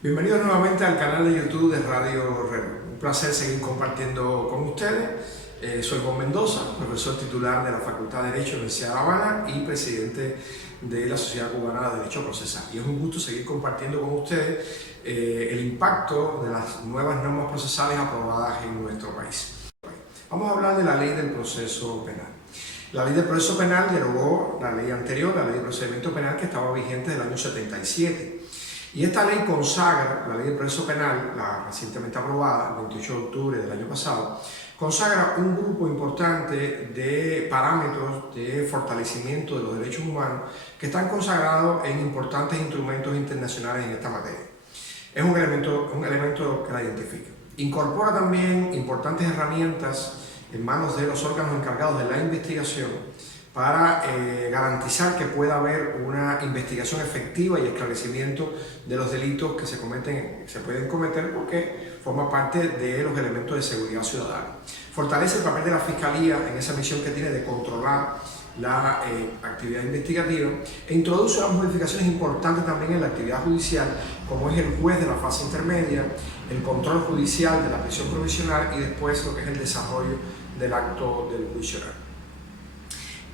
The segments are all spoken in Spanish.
Bienvenidos nuevamente al canal de YouTube de Radio Herrero. Un placer seguir compartiendo con ustedes. Soy Juan Mendoza, profesor titular de la Facultad de Derecho de la Universidad de La Habana y presidente de la Sociedad Cubana de Derecho Procesal. Y es un gusto seguir compartiendo con ustedes el impacto de las nuevas normas procesales aprobadas en nuestro país. Vamos a hablar de la ley del proceso penal. La ley del proceso penal derogó la ley anterior, la ley de procedimiento penal, que estaba vigente del año 77. Y esta ley consagra, la ley del proceso penal, la recientemente aprobada, el 28 de octubre del año pasado, consagra un grupo importante de parámetros de fortalecimiento de los derechos humanos que están consagrados en importantes instrumentos internacionales en esta materia. Es un elemento que la identifica. Incorpora también importantes herramientas en manos de los órganos encargados de la investigación para garantizar que pueda haber una investigación efectiva y esclarecimiento de los delitos que se pueden cometer porque forma parte de los elementos de seguridad ciudadana. Fortalece el papel de la Fiscalía en esa misión que tiene de controlar la actividad investigativa e introduce unas modificaciones importantes también en la actividad judicial, como es el juez de la fase intermedia, el control judicial de la prisión provisional y después lo que es el desarrollo del acto del juicio oral.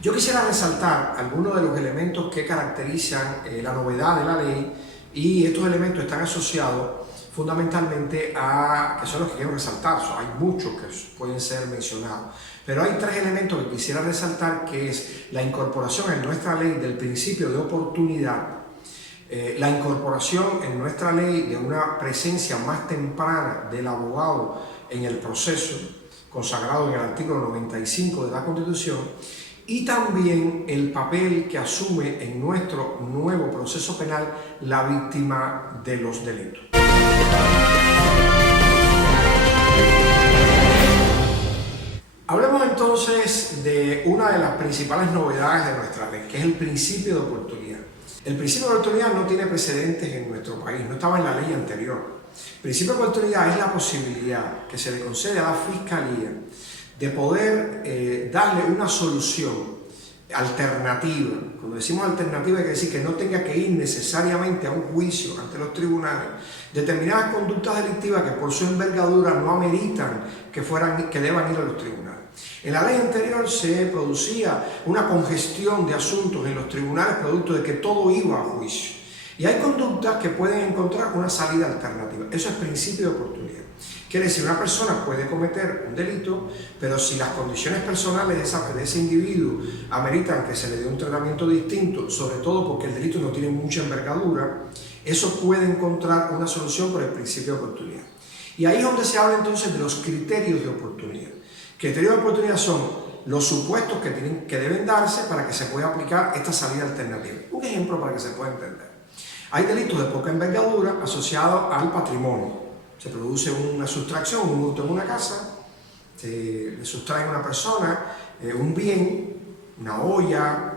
Yo quisiera resaltar algunos de los elementos que caracterizan la novedad de la ley, y estos elementos están asociados fundamentalmente a, que son los que quiero resaltar, hay muchos que pueden ser mencionados, pero hay tres elementos que quisiera resaltar, que es la incorporación en nuestra ley del principio de oportunidad, la incorporación en nuestra ley de una presencia más temprana del abogado en el proceso, consagrado en el artículo 95 de la Constitución, y también el papel que asume en nuestro nuevo proceso penal la víctima de los delitos. Hablemos entonces de una de las principales novedades de nuestra ley, que es el principio de oportunidad. El principio de oportunidad no tiene precedentes en nuestro país, no estaba en la ley anterior. El principio de oportunidad es la posibilidad que se le concede a la Fiscalía de poder darle una solución alternativa. Cuando decimos alternativa, hay que decir que no tenga que ir necesariamente a un juicio ante los tribunales determinadas conductas delictivas que por su envergadura no ameritan que deban ir a los tribunales. En la ley anterior se producía una congestión de asuntos en los tribunales producto de que todo iba a juicio. Y hay conductas que pueden encontrar una salida alternativa. Eso es principio de oportunidad. Quiere decir, una persona puede cometer un delito, pero si las condiciones personales de ese individuo ameritan que se le dé un tratamiento distinto, sobre todo porque el delito no tiene mucha envergadura, eso puede encontrar una solución por el principio de oportunidad. Y ahí es donde se habla entonces de los criterios de oportunidad. Criterios de oportunidad son los supuestos que deben darse para que se pueda aplicar esta salida alternativa. Un ejemplo para que se pueda entender. Hay delitos de poca envergadura asociados al patrimonio. Se produce una sustracción, un hurto en una casa, se le sustrae a una persona un bien, una olla,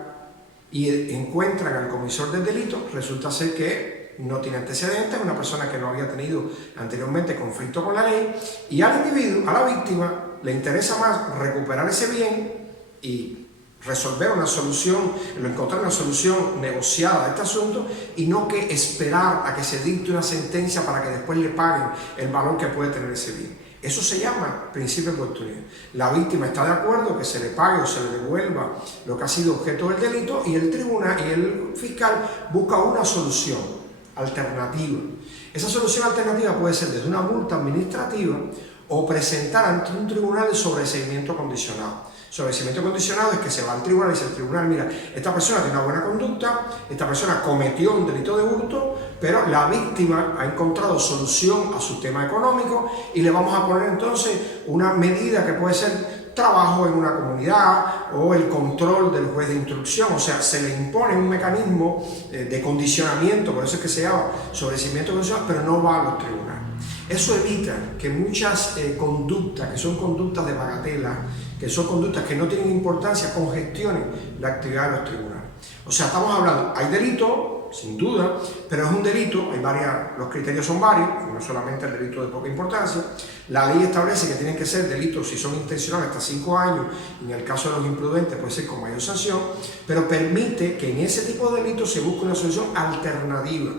y encuentran al comisor del delito. Resulta ser que no tiene antecedentes, una persona que no había tenido anteriormente conflicto con la ley, y al individuo, a la víctima, le interesa más recuperar ese bien y resolver una solución, encontrar una solución negociada a este asunto, y no que esperar a que se dicte una sentencia para que después le paguen el valor que puede tener ese bien. Eso se llama principio de oportunidad. La víctima está de acuerdo que se le pague o se le devuelva lo que ha sido objeto del delito, y el tribunal y el fiscal busca una solución alternativa. Esa solución alternativa puede ser desde una multa administrativa o presentar ante un tribunal el sobreseimiento condicionado. Sobreseimiento condicionado es que se va al tribunal y dice al tribunal: mira, esta persona tiene una buena conducta, esta persona cometió un delito de hurto, pero la víctima ha encontrado solución a su tema económico y le vamos a poner entonces una medida que puede ser trabajo en una comunidad o el control del juez de instrucción. O sea, se le impone un mecanismo de condicionamiento, por eso es que se llama sobreseimiento condicionado, pero no va a los tribunales. Eso evita que muchas conductas, que son conductas de bagatela, que son conductas que no tienen importancia, congestionen la actividad de los tribunales. O sea, estamos hablando, hay delito, sin duda, pero es un delito, los criterios son varios, no solamente el delito de poca importancia. La ley establece que tienen que ser delitos, si son intencionales, hasta 5 años, y en el caso de los imprudentes puede ser con mayor sanción, pero permite que en ese tipo de delitos se busque una solución alternativa,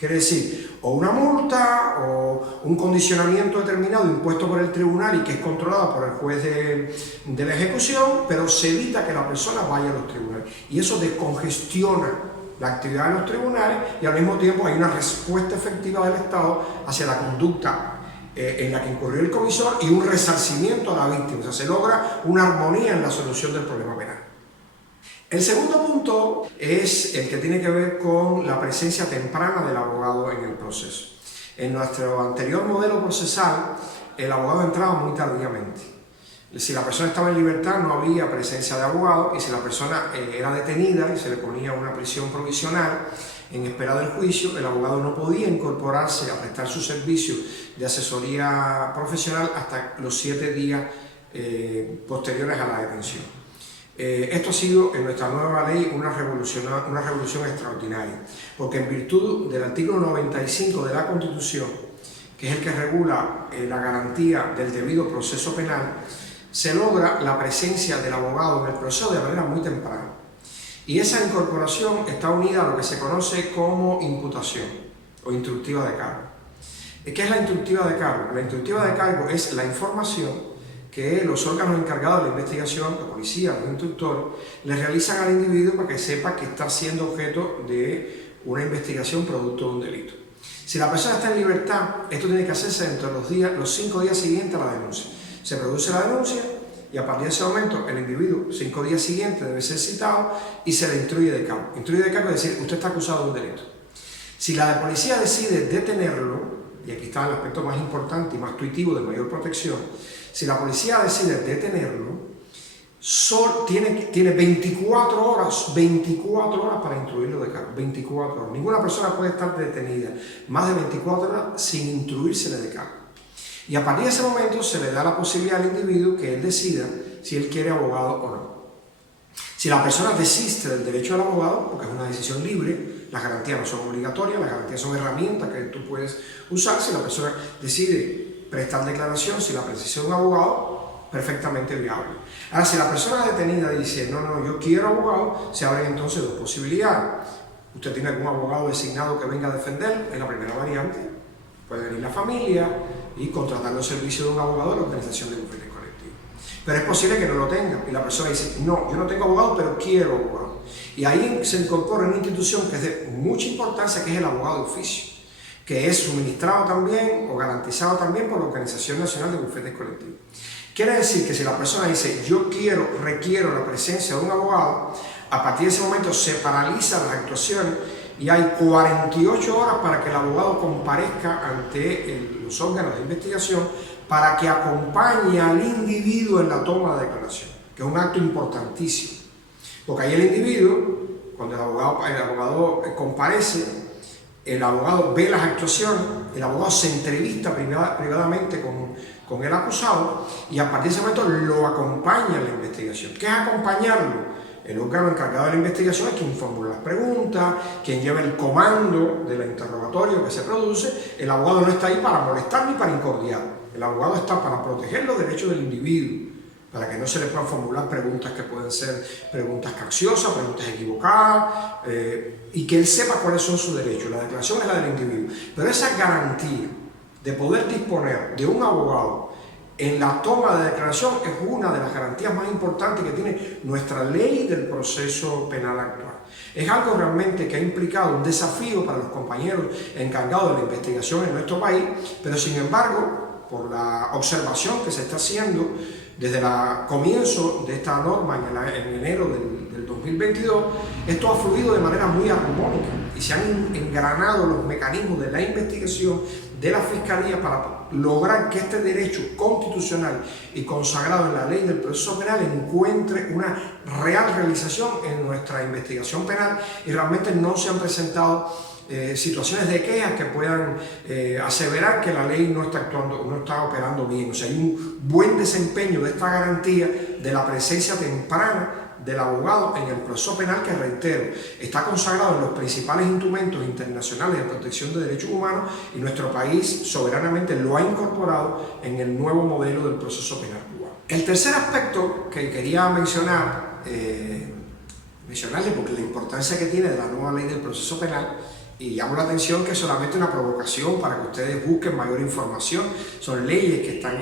Quiere decir, o una multa o un condicionamiento determinado impuesto por el tribunal y que es controlado por el juez de la ejecución, pero se evita que la persona vaya a los tribunales. Y eso descongestiona la actividad de los tribunales y al mismo tiempo hay una respuesta efectiva del Estado hacia la conducta en la que incurrió el comisor y un resarcimiento a la víctima. O sea, se logra una armonía en la solución del problema penal. El segundo punto es el que tiene que ver con la presencia temprana del abogado en el proceso. En nuestro anterior modelo procesal, el abogado entraba muy tardíamente. Si la persona estaba en libertad, no había presencia de abogado, y si la persona era detenida y se le ponía una prisión provisional en espera del juicio, el abogado no podía incorporarse a prestar su servicio de asesoría profesional hasta los 7 días posteriores a la detención. Esto ha sido en nuestra nueva ley una revolución extraordinaria, porque en virtud del artículo 95 de la Constitución, que es el que regula la garantía del debido proceso penal, se logra la presencia del abogado en el proceso de manera muy temprana. Y esa incorporación está unida a lo que se conoce como imputación o instructiva de cargo. ¿Qué es la instructiva de cargo? La instructiva de cargo es la información que los órganos encargados de la investigación, la policía, los instructores, le realizan al individuo para que sepa que está siendo objeto de una investigación producto de un delito. Si la persona está en libertad, esto tiene que hacerse dentro de los 5 días siguientes a la denuncia. Se produce la denuncia y a partir de ese momento el individuo, 5 días siguientes, debe ser citado y se le instruye de cargo. Instruye de cargo es decir, usted está acusado de un delito. Si la policía decide detenerlo, y aquí está el aspecto más importante y más intuitivo de mayor protección, si la policía decide detenerlo, tiene 24 horas para instruirlo de cargo. 24 horas. Ninguna persona puede estar detenida más de 24 horas sin instruírsele de cargo. Y a partir de ese momento se le da la posibilidad al individuo que él decida si él quiere abogado o no. Si la persona desiste del derecho al abogado, porque es una decisión libre, las garantías no son obligatorias, las garantías son herramientas que tú puedes usar. Si la persona decide prestar declaración sin la presencia de un abogado, perfectamente viable. Ahora, si la persona detenida dice, no, yo quiero abogado, se abren entonces 2 posibilidades. Usted tiene algún abogado designado que venga a defender, es la primera variante. Puede venir la familia y contratar los servicios de un abogado de la organización de bufetes colectivos. Pero es posible que no lo tenga y la persona dice, no, yo no tengo abogado, pero quiero abogado. Y ahí se incorpora una institución que es de mucha importancia, que es el abogado de oficio, que es suministrado también o garantizado también por la Organización Nacional de Bufetes Colectivos. Quiere decir que si la persona dice, requiero la presencia de un abogado, a partir de ese momento se paralizan las actuaciones y hay 48 horas para que el abogado comparezca ante los órganos de investigación para que acompañe al individuo en la toma de declaración, que es un acto importantísimo. Porque ahí el individuo, cuando el abogado comparece, el abogado ve las actuaciones, el abogado se entrevista privadamente con el acusado y a partir de ese momento lo acompaña en la investigación. ¿Qué es acompañarlo? El órgano encargado de la investigación es quien formula las preguntas, quien lleva el comando del interrogatorio que se produce. El abogado no está ahí para molestar ni para incordiar. El abogado está para proteger los derechos del individuo, para que no se le puedan formular preguntas que pueden ser preguntas capciosas, preguntas equivocadas, y que él sepa cuáles son sus derechos. La declaración es la del individuo. Pero esa garantía de poder disponer de un abogado en la toma de declaración es una de las garantías más importantes que tiene nuestra ley del proceso penal actual. Es algo realmente que ha implicado un desafío para los compañeros encargados de la investigación en nuestro país, pero sin embargo, por la observación que se está haciendo desde el comienzo de esta norma en enero del 2022, esto ha fluido de manera muy armónica y se han engranado los mecanismos de la investigación de la Fiscalía para lograr que este derecho constitucional y consagrado en la ley del proceso penal encuentre una real realización en nuestra investigación penal y realmente no se han presentado situaciones de quejas que puedan aseverar que la ley no está operando bien. O sea, hay un buen desempeño de esta garantía de la presencia temprana del abogado en el proceso penal que, reitero, está consagrado en los principales instrumentos internacionales de protección de derechos humanos y nuestro país soberanamente lo ha incorporado en el nuevo modelo del proceso penal cubano. El tercer aspecto que quería mencionarle porque la importancia que tiene de la nueva ley del proceso penal Y llamo la atención que es solamente una provocación para que ustedes busquen mayor información. Son leyes que están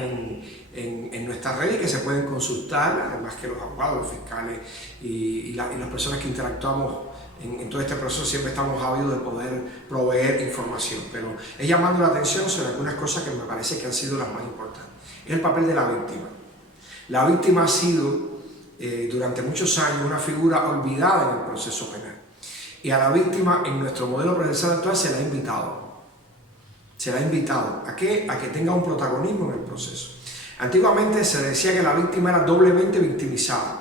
en nuestra red y que se pueden consultar, además que los abogados, los fiscales y las personas que interactuamos en todo este proceso siempre estamos ávidos de poder proveer información. Pero es llamando la atención sobre algunas cosas que me parece que han sido las más importantes. Es el papel de la víctima. La víctima ha sido durante muchos años una figura olvidada en el proceso penal. Y a la víctima en nuestro modelo procesal actual se la ha invitado. Se la ha invitado ¿a qué? A que tenga un protagonismo en el proceso. Antiguamente se decía que la víctima era doblemente victimizada.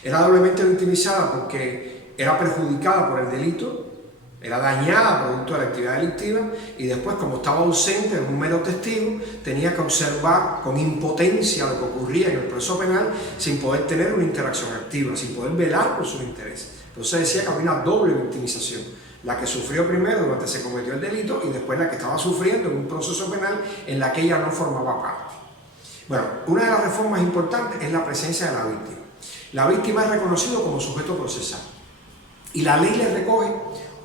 Era doblemente victimizada porque era perjudicada por el delito, era dañada producto de la actividad delictiva y después, como estaba ausente, en un mero testigo, tenía que observar con impotencia lo que ocurría en el proceso penal sin poder tener una interacción activa, sin poder velar por sus intereses. Entonces decía que había una doble victimización, la que sufrió primero durante que se cometió el delito y después la que estaba sufriendo en un proceso penal en la que ella no formaba parte. Bueno, una de las reformas importantes es la presencia de la víctima. La víctima es reconocida como sujeto procesal y la ley le recoge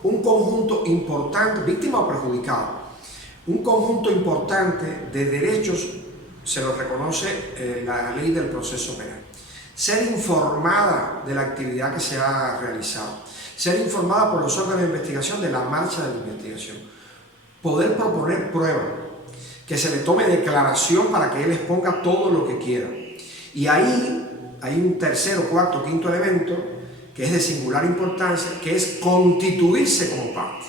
un conjunto importante, víctima o perjudicada, un conjunto importante de derechos, se lo reconoce la ley del proceso penal. Ser informada de la actividad que se ha realizado, ser informada por los órganos de investigación de la marcha de la investigación, poder proponer pruebas, que se le tome declaración para que él exponga todo lo que quiera. Y ahí hay un tercero, cuarto, quinto elemento que es de singular importancia, que es constituirse como parte.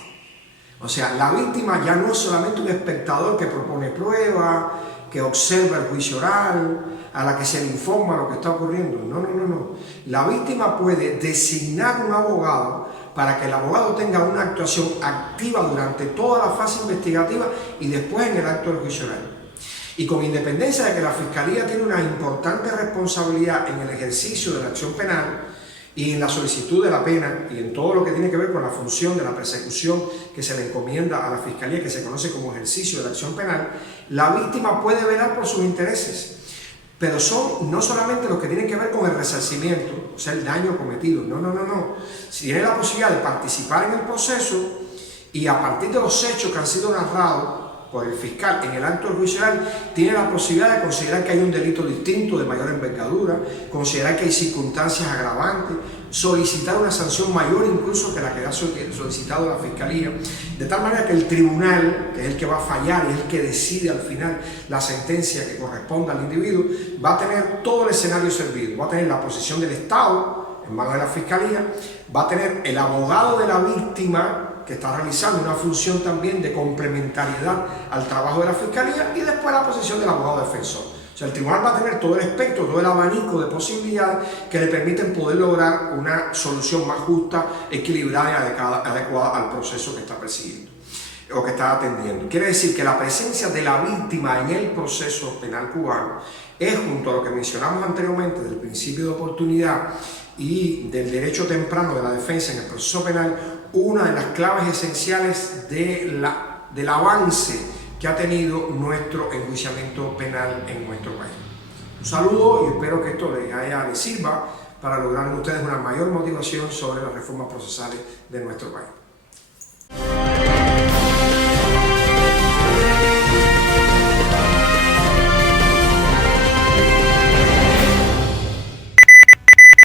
O sea, la víctima ya no es solamente un espectador que propone pruebas, que observa el juicio oral, a la que se le informa lo que está ocurriendo. No. La víctima puede designar un abogado para que el abogado tenga una actuación activa durante toda la fase investigativa y después en el acto del juicio oral. Y con independencia de que la Fiscalía tiene una importante responsabilidad en el ejercicio de la acción penal y en la solicitud de la pena y en todo lo que tiene que ver con la función de la persecución que se le encomienda a la Fiscalía, que se conoce como ejercicio de la acción penal, la víctima puede velar por sus intereses. Pero son no solamente los que tienen que ver con el resarcimiento, o sea, el daño cometido, no. Si tiene la posibilidad de participar en el proceso y a partir de los hechos que han sido narrados por el fiscal en el acto del juicio oral, tiene la posibilidad de considerar que hay un delito distinto de mayor envergadura, considerar que hay circunstancias agravantes, solicitar una sanción mayor incluso que la que ha solicitado la Fiscalía, de tal manera que el tribunal, que es el que va a fallar y es el que decide al final la sentencia que corresponda al individuo, va a tener todo el escenario servido, va a tener la posición del Estado en manos de la Fiscalía, va a tener el abogado de la víctima que está realizando una función también de complementariedad al trabajo de la Fiscalía y después la posición del abogado defensor. O sea, el tribunal va a tener todo el espectro, todo el abanico de posibilidades que le permiten poder lograr una solución más justa, equilibrada y adecuada al proceso que está persiguiendo o que está atendiendo. Quiere decir que la presencia de la víctima en el proceso penal cubano es, junto a lo que mencionamos anteriormente del principio de oportunidad y del derecho temprano de la defensa en el proceso penal, una de las claves esenciales del avance que ha tenido nuestro enjuiciamiento penal en nuestro país. Un saludo y espero que esto les sirva para lograr en ustedes una mayor motivación sobre las reformas procesales de nuestro país.